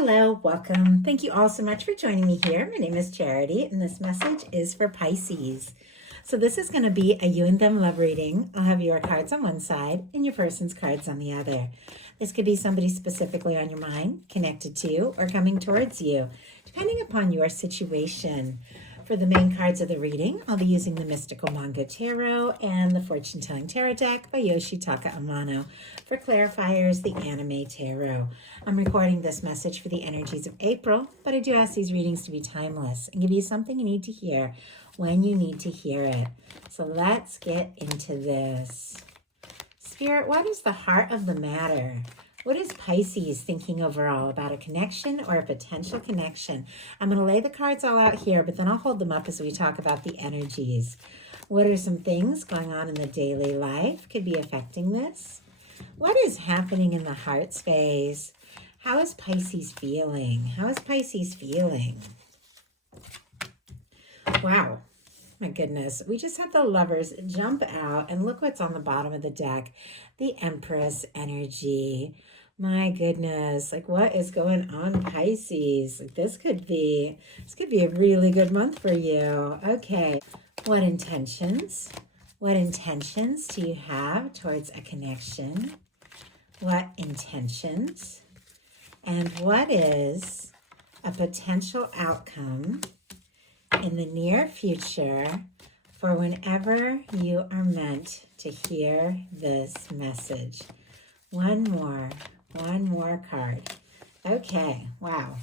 Hello, welcome. Thank you all so much for joining me here. My name is Charity, and this message is for Pisces. So this is going to be a you and them love reading. I'll have your cards on one side and your person's cards on the other. This could be somebody specifically on your mind, connected to, or coming towards you, depending upon your situation. For the main cards of the reading, I'll be using the Mystical Manga Tarot and the Fortune Telling Tarot deck by Yoshitaka Amano. For clarifiers, the Anime Tarot. I'm recording this message for the energies of April, but I do ask these readings to be timeless and give you something you need to hear when you need to hear it. So let's get into this. Spirit, what is the heart of the matter? What is Pisces thinking overall about a connection or a potential connection? I'm going to lay the cards all out here, but then I'll hold them up as we talk about the energies. What are some things going on in the daily life could be affecting this? What is happening in the heart space? How is Pisces feeling? How is Pisces feeling? Wow. My goodness, we just had the Lovers jump out, and look what's on the bottom of the deck. The Empress energy. My goodness, like what is going on, Pisces? Like this could be a really good month for you. Okay, what intentions? What intentions do you have towards a connection? What intentions? And what is a potential outcome in the near future for whenever you are meant to hear this message? One more card. Okay, wow.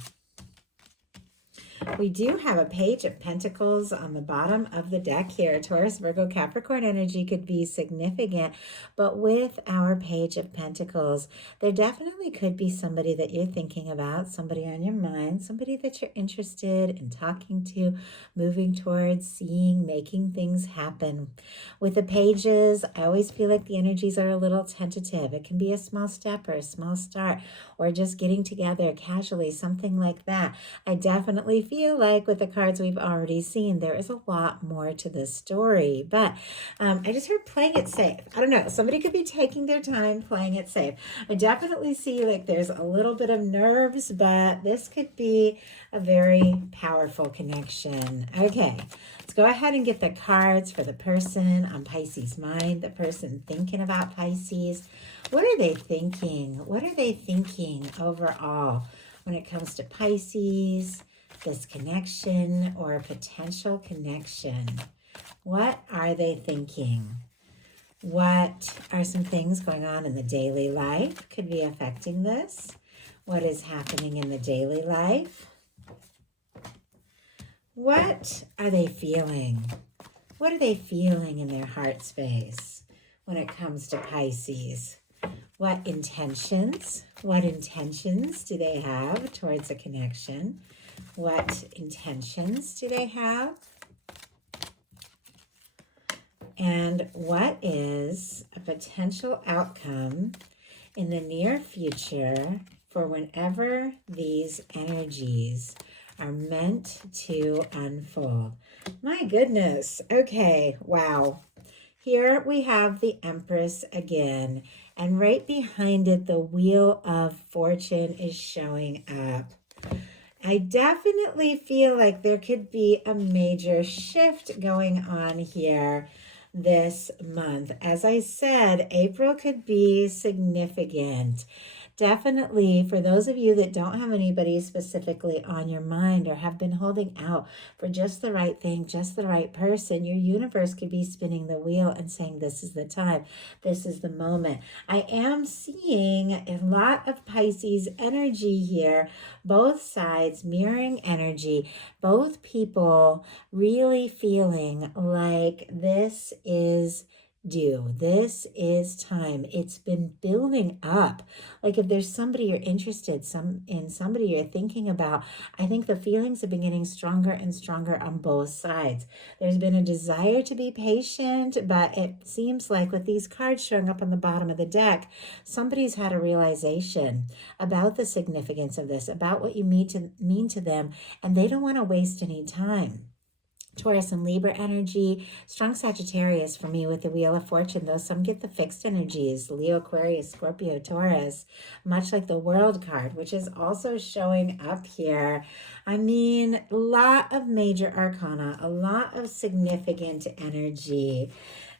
We do have a Page of Pentacles on the bottom of the deck here. Taurus, Virgo, Capricorn energy could be significant, but with our Page of Pentacles, there definitely could be somebody that you're thinking about, somebody on your mind, somebody that you're interested in talking to, moving towards, seeing, making things happen. With the pages, I always feel like the energies are a little tentative. It can be a small step or a small start, or just getting together casually, something like that. I definitely feel like with the cards we've already seen, there is a lot more to this story. But I just heard playing it safe. I don't know. Somebody could be taking their time playing it safe. I definitely see like there's a little bit of nerves, but this could be a very powerful connection. Okay, let's go ahead and get the cards for the person on Pisces' mind, the person thinking about Pisces. What are they thinking? What are they thinking overall when it comes to Pisces, this connection or a potential connection? What are they thinking? What are some things going on in the daily life could be affecting this? What is happening in the daily life? What are they feeling? What are they feeling in their heart space when it comes to Pisces? What intentions do they have towards a connection? What intentions do they have? And what is a potential outcome in the near future for whenever these energies are meant to unfold? My goodness. Okay, wow. Here we have the Empress again, and right behind it, the Wheel of Fortune is showing up. I definitely feel like there could be a major shift going on here this month. As I said, April could be significant. Definitely, for those of you that don't have anybody specifically on your mind or have been holding out for just the right thing, just the right person, your universe could be spinning the wheel and saying, this is the time, this is the moment. I am seeing a lot of Pisces energy here, both sides mirroring energy, both people really feeling like this is due. This is time. It's been building up. Like if there's somebody you're interested in somebody you're thinking about, I think the feelings have been getting stronger and stronger on both sides. There's been a desire to be patient, but it seems like with these cards showing up on the bottom of the deck, somebody's had a realization about the significance of this, about what you mean to them, and they don't want to waste any time. Taurus and Libra energy, strong Sagittarius for me with the Wheel of Fortune, though some get the fixed energies, Leo, Aquarius, Scorpio, Taurus, much like the World card, which is also showing up here. I mean, a lot of major arcana, a lot of significant energy.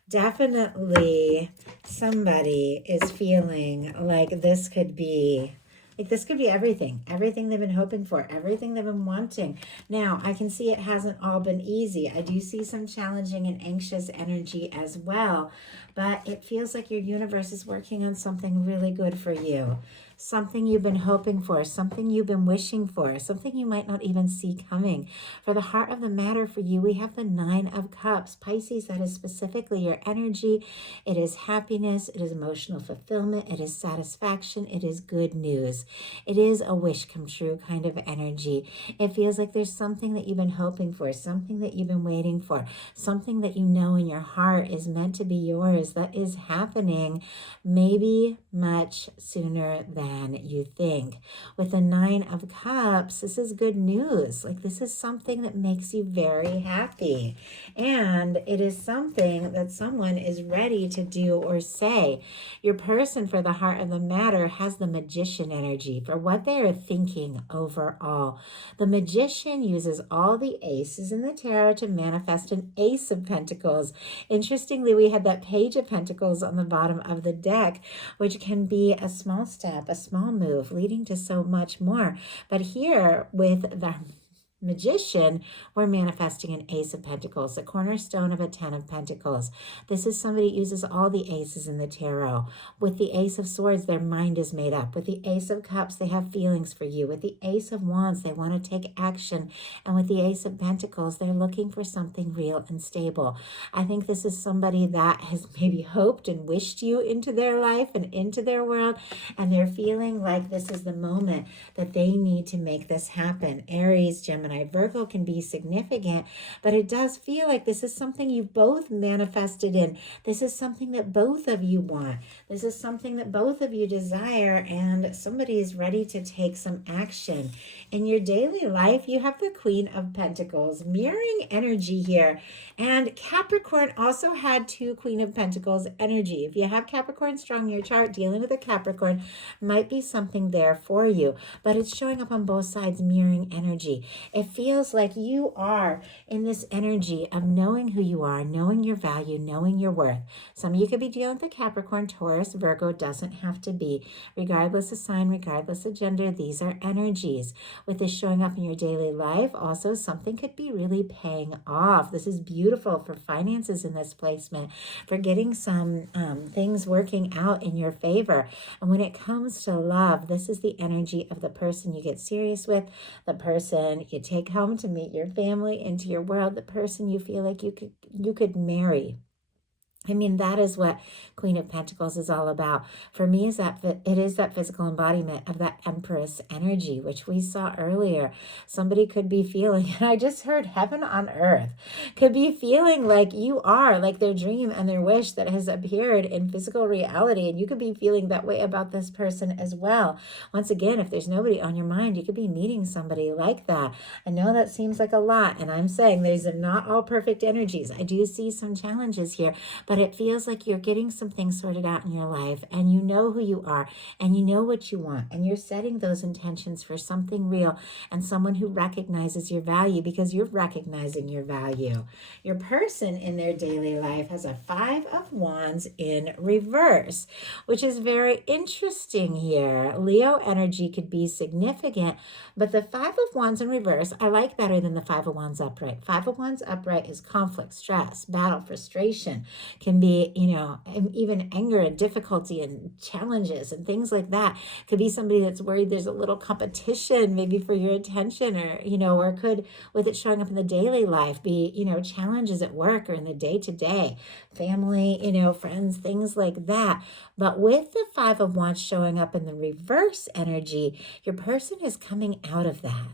Definitely somebody is feeling like this could be everything they've been hoping for, everything they've been wanting. Now, I can see it hasn't all been easy. I do see some challenging and anxious energy as well, but it feels like your universe is working on something really good for you. Something you've been hoping for, something you've been wishing for, something you might not even see coming. For the heart of the matter for you, we have the Nine of Cups. Pisces, that is specifically your energy. It is happiness, it is emotional fulfillment, it is satisfaction, it is good news. It is a wish come true kind of energy. It feels like there's something that you've been hoping for, something that you've been waiting for, something that you know in your heart is meant to be yours, that is happening maybe much sooner than you think. With the Nine of Cups, this is good news. Like, this is something that makes you very happy. And it is something that someone is ready to do or say. Your person, for the heart of the matter, has the Magician energy for what they are thinking overall. The Magician uses all the aces in the tarot to manifest an Ace of Pentacles. Interestingly, we had that Page of Pentacles on the bottom of the deck, which can be a small step, a small move leading to so much more. But here with the Magician, we're manifesting an Ace of Pentacles, the cornerstone of a 10 of Pentacles. This is somebody who uses all the aces in the tarot. With the Ace of Swords, their mind is made up. With the Ace of Cups, they have feelings for you. With the Ace of Wands, they want to take action. And with the Ace of Pentacles, they're looking for something real and stable. I think this is somebody that has maybe hoped and wished you into their life and into their world, and they're feeling like this is the moment that they need to make this happen. Aries, Gemini, Virgo can be significant, but it does feel like this is something you've both manifested in. This is something that both of you want. This is something that both of you desire, and somebody is ready to take some action. In your daily life, you have the Queen of Pentacles, mirroring energy here. And Capricorn also had two Queen of Pentacles energy. If you have Capricorn strong in your chart, dealing with a Capricorn might be something there for you, but it's showing up on both sides, mirroring energy. It feels like you are in this energy of knowing who you are, knowing your value, knowing your worth. Some of you could be dealing with a Capricorn, Taurus, Virgo, doesn't have to be. Regardless of sign, regardless of gender, these are energies. With this showing up in your daily life, also something could be really paying off. This is beautiful for finances in this placement, for getting some things working out in your favor. And when it comes to love, this is the energy of the person you get serious with, the person you take home to meet your family, into your world, the person you feel like you could marry. I mean, that is what Queen of Pentacles is all about. For me, is that it is that physical embodiment of that Empress energy, which we saw earlier. Somebody could be feeling, and I just heard heaven on earth, could be feeling like you are, like their dream and their wish that has appeared in physical reality. And you could be feeling that way about this person as well. Once again, if there's nobody on your mind, you could be meeting somebody like that. I know that seems like a lot, and I'm saying these are not all perfect energies. I do see some challenges here, but it feels like you're getting some things sorted out in your life, and you know who you are, and you know what you want, and you're setting those intentions for something real and someone who recognizes your value, because you're recognizing your value. Your person in their daily life has a Five of Wands in reverse, which is very interesting here. Leo energy could be significant, but the Five of Wands in reverse, I like better than the Five of Wands upright. Five of Wands upright is conflict, stress, battle, frustration, can be, even anger and difficulty and challenges and things like that. Could be somebody that's worried there's a little competition maybe for your attention, or could, with it showing up in the daily life, be, challenges at work or in the day-to-day, family, friends, things like that. But with the Five of Wands showing up in the reverse energy, your person is coming out of that.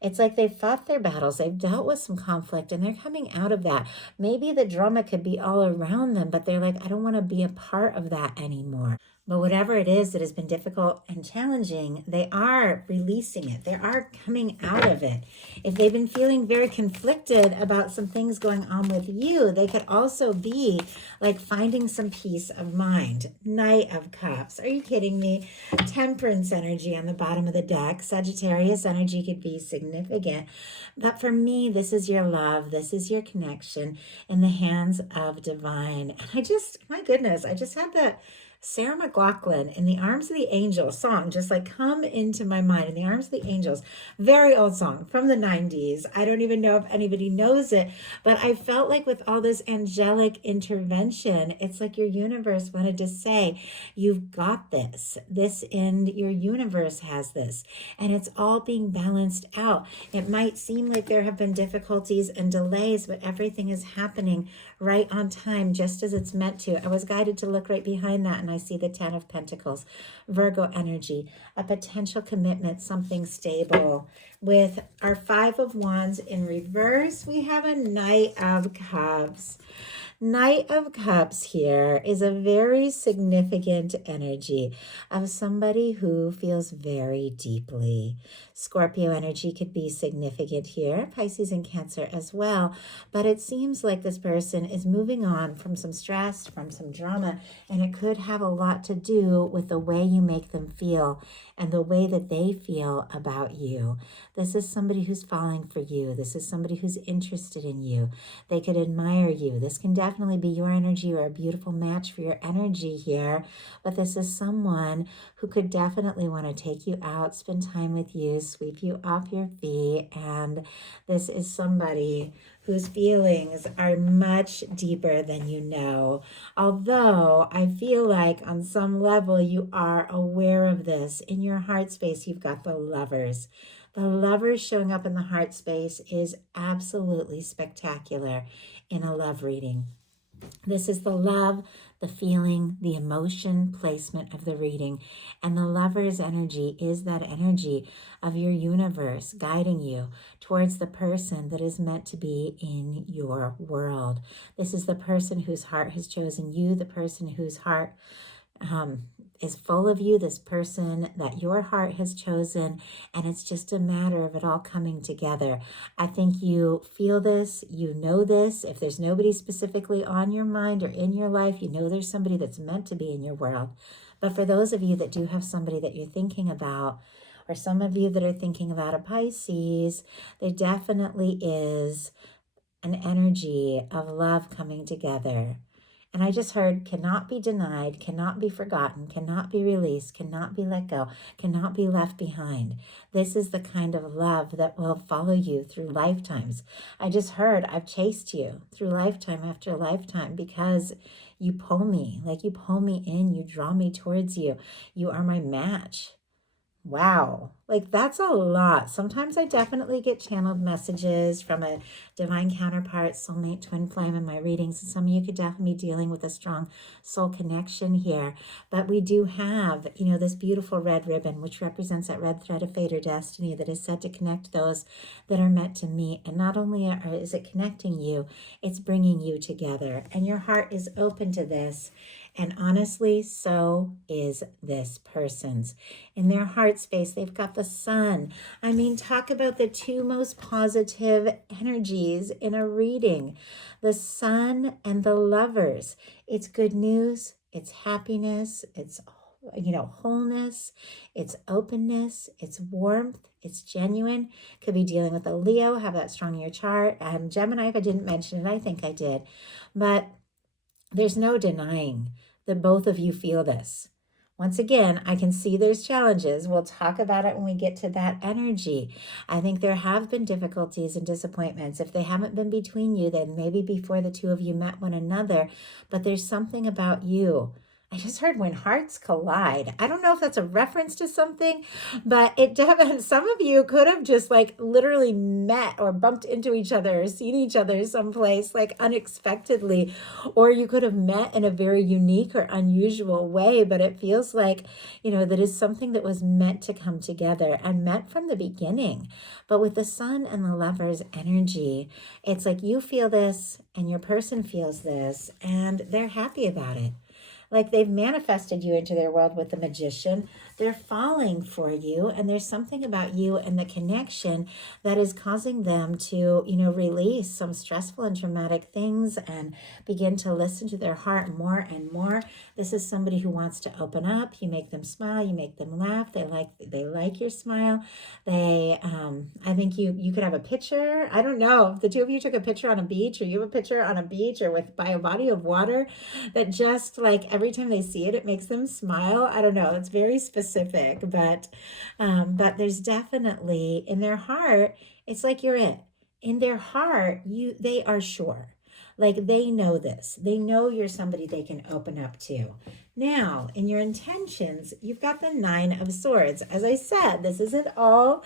It's like they've fought their battles, they've dealt with some conflict, and they're coming out of that. Maybe the drama could be all around them, but they're like, I don't want to be a part of that anymore. But whatever it is that has been difficult and challenging, they are releasing it. They are coming out of it. If they've been feeling very conflicted about some things going on with you, they could also be like finding some peace of mind. Knight of Cups. Are you kidding me? Temperance energy on the bottom of the deck. Sagittarius energy could be significant. But for me, this is your love. This is your connection in the hands of divine. And my goodness, I just had that Sarah McLachlan, In the Arms of the Angels song, just like come into my mind. In the Arms of the Angels, very old song from the 90s. I don't even know if anybody knows it, but I felt like with all this angelic intervention, it's like your universe wanted to say, you've got this. This in your universe has this, and it's all being balanced out. It might seem like there have been difficulties and delays, but everything is happening right on time, just as it's meant to. I was guided to look right behind that, and I see the 10 of Pentacles, Virgo energy, a potential commitment, something stable. With our 5 of Wands in reverse, we have a Knight of Cups. Knight of Cups here is a very significant energy of somebody who feels very deeply. Scorpio energy could be significant here, Pisces and Cancer as well, but it seems like this person is moving on from some stress, from some drama, and it could have a lot to do with the way you make them feel and the way that they feel about you. This is somebody who's falling for you. This is somebody who's interested in you. They could admire you. This can definitely be your energy or a beautiful match for your energy here. But this is someone who could definitely want to take you out, spend time with you, sweep you off your feet. And this is somebody whose feelings are much deeper than you know. Although I feel like on some level you are aware of this. In your heart space, you've got the Lovers. The Lovers showing up in the heart space is absolutely spectacular in a love reading. This is the love, the feeling, the emotion placement of the reading. And the Lover's energy is that energy of your universe guiding you towards the person that is meant to be in your world. This is the person whose heart has chosen you, the person whose heart is full of you, this person that your heart has chosen, and it's just a matter of it all coming together. I think you feel this, you know this. If there's nobody specifically on your mind or in your life, you know there's somebody that's meant to be in your world. But for those of you that do have somebody that you're thinking about, or some of you that are thinking about a Pisces, there definitely is an energy of love coming together. And I just heard cannot be denied, cannot be forgotten, cannot be released, cannot be let go, cannot be left behind. This is the kind of love that will follow you through lifetimes. I just heard I've chased you through lifetime after lifetime because you pull me, like you pull me in, you draw me towards you. You are my match. Wow. Like that's a lot. Sometimes I definitely get channeled messages from a divine counterpart, soulmate, twin flame in my readings. And some of you could definitely be dealing with a strong soul connection here. But we do have, this beautiful red ribbon, which represents that red thread of fate or destiny that is said to connect those that are meant to meet. And not only is it connecting you, it's bringing you together. And your heart is open to this. And honestly, so is this person's. In their heart space, they've got the sun. I mean, talk about the two most positive energies in a reading. The sun and the Lovers. It's good news. It's happiness. It's wholeness. It's openness. It's warmth. It's genuine. Could be dealing with a Leo. Have that strong in your chart. Gemini, if I didn't mention it, I think I did. But there's no denying that both of you feel this. Once again, I can see there's challenges. We'll talk about it when we get to that energy. I think there have been difficulties and disappointments. If they haven't been between you, then maybe before the two of you met one another. But there's something about you. I just heard when hearts collide. I don't know if that's a reference to something, but some of you could have just like literally met or bumped into each other or seen each other someplace like unexpectedly, or you could have met in a very unique or unusual way, but it feels like, that is something that was meant to come together and meant from the beginning. But with the sun and the Lover's energy, it's like you feel this and your person feels this and they're happy about it. like they've manifested you into their world with the Magician. They're falling for you, and there's something about you and the connection that is causing them to, release some stressful and traumatic things and begin to listen to their heart more and more. This is somebody who wants to open up. You make them smile, you make them laugh. They like your smile. I think you could have a picture. I don't know if the two of you took a picture on a beach, or you have a picture on a beach or by a body of water that just like every time they see it, it makes them smile. I don't know. It's very specific, but there's definitely in their heart, it's like you're it. In their heart, they are sure. Like they know this. They know you're somebody they can open up to. Now, in your intentions, you've got the 9 of Swords. As I said, this isn't all,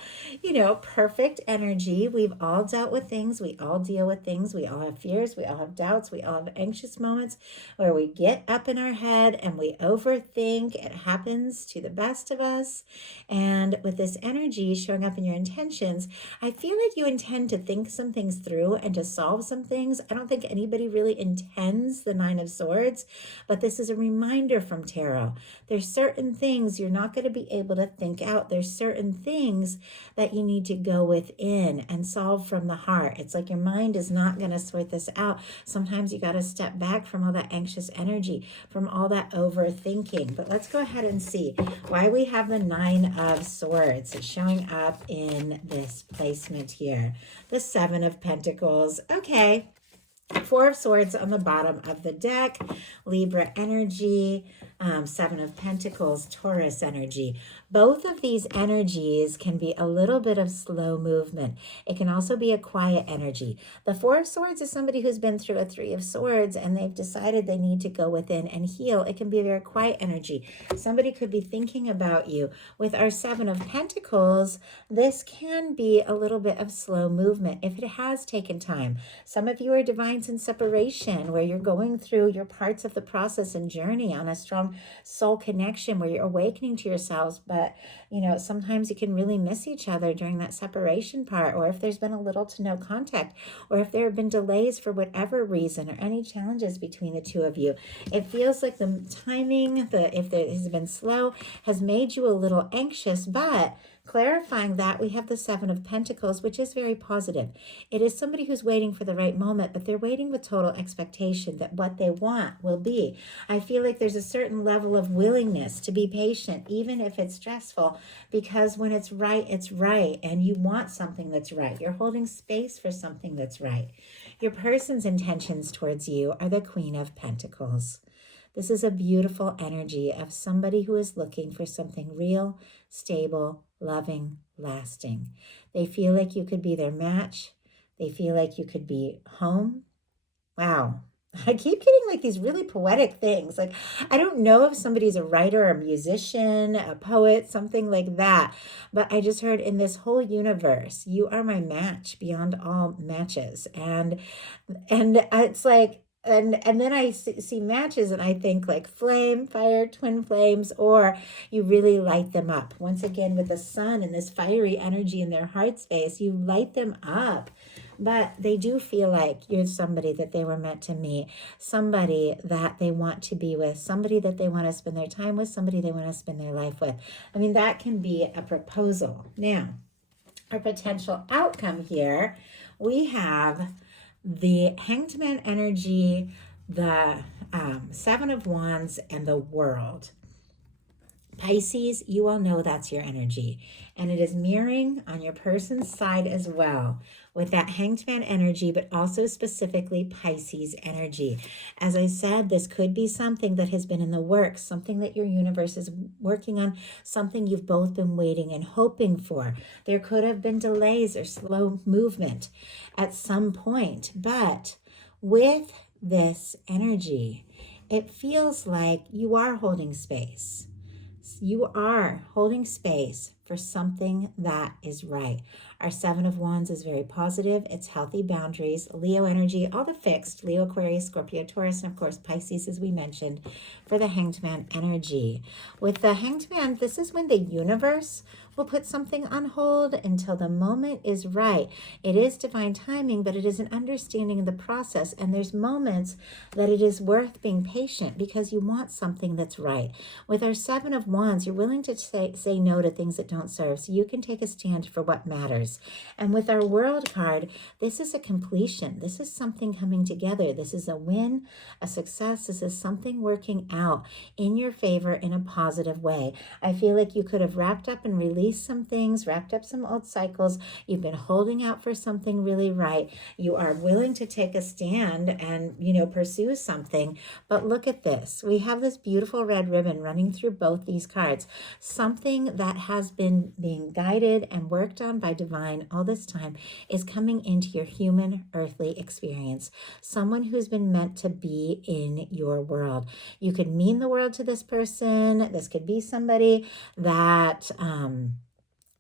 perfect energy. We've all dealt with things. We all deal with things. We all have fears. We all have doubts. We all have anxious moments where we get up in our head and we overthink. It happens to the best of us. And with this energy showing up in your intentions, I feel like you intend to think some things through and to solve some things. I don't think anybody really intends the 9 of Swords, but this is a reminder from tarot. There's certain things you're not going to be able to think out. There's certain things that you need to go within and solve from the heart. It's like your mind is not going to sort this out. Sometimes you got to step back from all that anxious energy, from all that overthinking. But let's go ahead and see why we have the 9 of Swords showing up in this placement here. The 7 of Pentacles. Okay. 4 of Swords on the bottom of the deck, Libra energy, 7 of Pentacles, Taurus energy. Both of these energies can be a little bit of slow movement. It can also be a quiet energy. The 4 of Swords is somebody who's been through a 3 of Swords and they've decided they need to go within and heal. It can be a very quiet energy. Somebody could be thinking about you. With our 7 of Pentacles, this can be a little bit of slow movement if it has taken time. Some of you are divines in separation, where you're going through your parts of the process and journey on a strong soul connection where you're awakening to yourselves, but sometimes you can really miss each other during that separation part, or if there's been a little to no contact, or if there have been delays for whatever reason, or any challenges between the two of you. It feels like the timing, if it has been slow, has made you a little anxious, but clarifying that, we have the 7 of Pentacles, which is very positive. It is somebody who's waiting for the right moment, but they're waiting with total expectation that what they want will be. I feel like there's a certain level of willingness to be patient, even if it's stressful, because when it's right, and you want something that's right. You're holding space for something that's right. Your person's intentions towards you are the Queen of Pentacles. This is a beautiful energy of somebody who is looking for something real, stable, loving, lasting. They feel like you could be their match. They feel like you could be home. Wow. I keep getting like these really poetic things. Like, I don't know if somebody's a writer, a musician, a poet, something like that. But I just heard, in this whole universe, you are my match beyond all matches. And it's like, and then I see matches and I think like flame, fire, twin flames, or you really light them up. Once again, with the sun and this fiery energy in their heart space, you light them up. But they do feel like you're somebody that they were meant to meet, somebody that they want to be with, somebody that they want to spend their time with, somebody they want to spend their life with. I mean, that can be a proposal. Now, our potential outcome here, we have the Hanged Man energy, the 7 of Wands, and the World. Pisces, you all know that's your energy. And it is mirroring on your person's side as well, with that Hanged Man energy, but also specifically Pisces energy. As I said, this could be something that has been in the works, something that your universe is working on, something you've both been waiting and hoping for. There could have been delays or slow movement at some point, but with this energy, it feels like you are holding space. You are holding space for something that is right. Our Seven of Wands is very positive. It's healthy boundaries, Leo energy, all the fixed, Leo, Aquarius, Scorpio, Taurus, and of course Pisces, as we mentioned, for the Hanged Man energy. With the Hanged Man, this is when the universe will put something on hold until the moment is right. It is divine timing, but it is an understanding of the process. And there's moments that it is worth being patient because you want something that's right. With our Seven of Wands, you're willing to say no to things that don't serve so you can take a stand for what matters. And with our World card, this is a completion. This is something coming together. This is a win, a success. This is something working out in your favor in a positive way. I feel like you could have wrapped up and released some things, wrapped up some old cycles. You've been holding out for something really right. You are willing to take a stand and, pursue something. But look at this. We have this beautiful red ribbon running through both these cards. Something that has been being guided and worked on by divine all this time is coming into your human earthly experience. Someone who's been meant to be in your world. You could mean the world to this person. This could be somebody that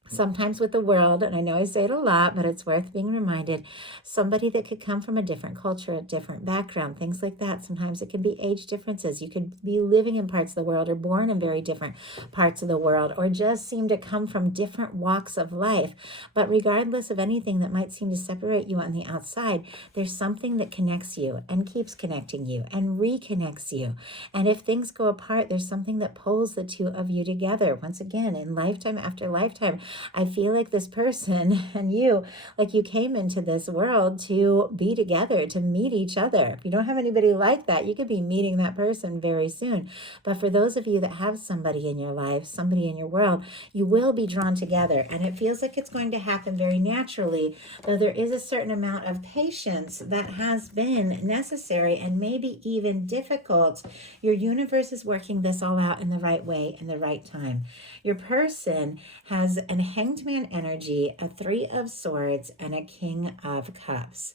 sometimes with the world, and I know I say it a lot, but it's worth being reminded, somebody that could come from a different culture, a different background, things like that. Sometimes it can be age differences. You could be living in parts of the world or born in very different parts of the world, or just seem to come from different walks of life. But regardless of anything that might seem to separate you on the outside, there's something that connects you and keeps connecting you and reconnects you. And if things go apart, there's something that pulls the two of you together. Once again, in lifetime after lifetime, I feel like this person and you, like you came into this world to be together, to meet each other. If you don't have anybody like that, you could be meeting that person very soon. But for those of you that have somebody in your life, somebody in your world, you will be drawn together. And it feels like it's going to happen very naturally, though there is a certain amount of patience that has been necessary and maybe even difficult. Your universe is working this all out in the right way, in the right time. Your person has an Hanged Man energy, a Three of Swords, and a King of Cups.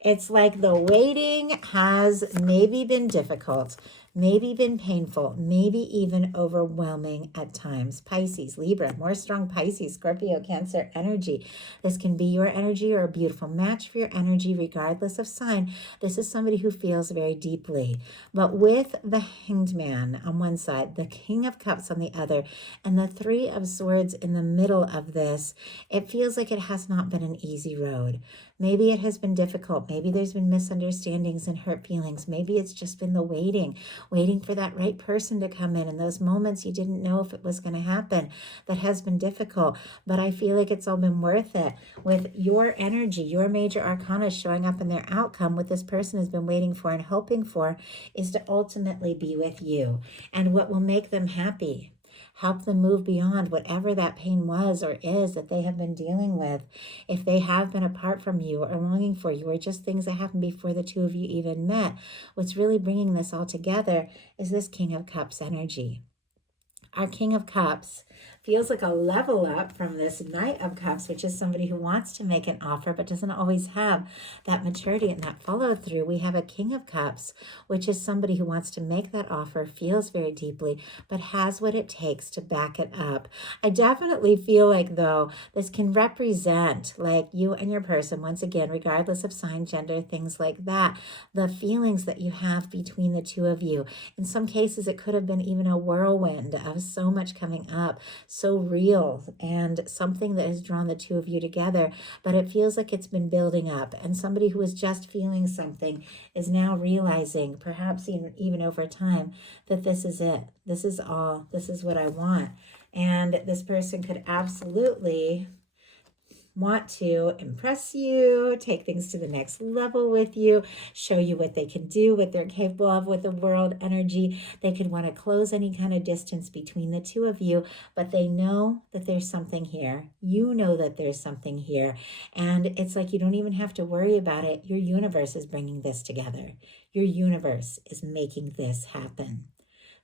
It's like the waiting has maybe been difficult, maybe been painful, maybe even overwhelming at times. Pisces, Libra, more strong Pisces, Scorpio, Cancer energy. This can be your energy or a beautiful match for your energy, regardless of sign. This is somebody who feels very deeply. But with the Hanged Man on one side, the King of Cups on the other, and the Three of Swords in the middle of this, it feels like it has not been an easy road. Maybe it has been difficult. Maybe there's been misunderstandings and hurt feelings. Maybe it's just been the waiting for that right person to come in. And those moments you didn't know if it was going to happen, that has been difficult. But I feel like it's all been worth it. With your energy, your major arcana showing up in their outcome, what this person has been waiting for and hoping for is to ultimately be with you. And what will make them happy. Help them move beyond whatever that pain was or is that they have been dealing with. If they have been apart from you or longing for you or just things that happened before the two of you even met, what's really bringing this all together is this King of Cups energy. Our King of Cups feels like a level up from this Knight of Cups, which is somebody who wants to make an offer but doesn't always have that maturity and that follow through. We have a King of Cups, which is somebody who wants to make that offer, feels very deeply, but has what it takes to back it up. I definitely feel like, though, this can represent like you and your person, once again, regardless of sign, gender, things like that, the feelings that you have between the two of you. In some cases, it could have been even a whirlwind of so much coming up, so real, and something that has drawn the two of you together, but it feels like it's been building up, and somebody who was just feeling something is now realizing, perhaps even over time, that this is it. This is all. This is what I want. And this person could absolutely want to impress you, take things to the next level with you, show you what they can do, what they're capable of with the world energy. They could want to close any kind of distance between the two of you, but they know that there's something here. You know that there's something here. And it's like you don't even have to worry about it. Your universe is bringing this together. Your universe is making this happen.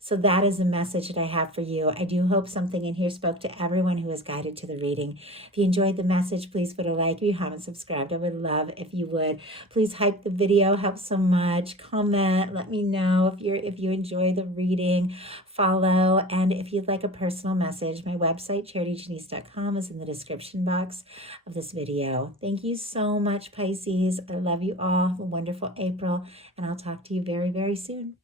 So that is the message that I have for you. I do hope something in here spoke to everyone who was guided to the reading. If you enjoyed the message, please put a like. If you haven't subscribed, I would love if you would. Please hype the video, helps so much. Comment, let me know if you enjoy the reading. Follow, and if you'd like a personal message, my website, charityjanice.com, is in the description box of this video. Thank you so much, Pisces. I love you all. Have a wonderful April, and I'll talk to you very, very soon.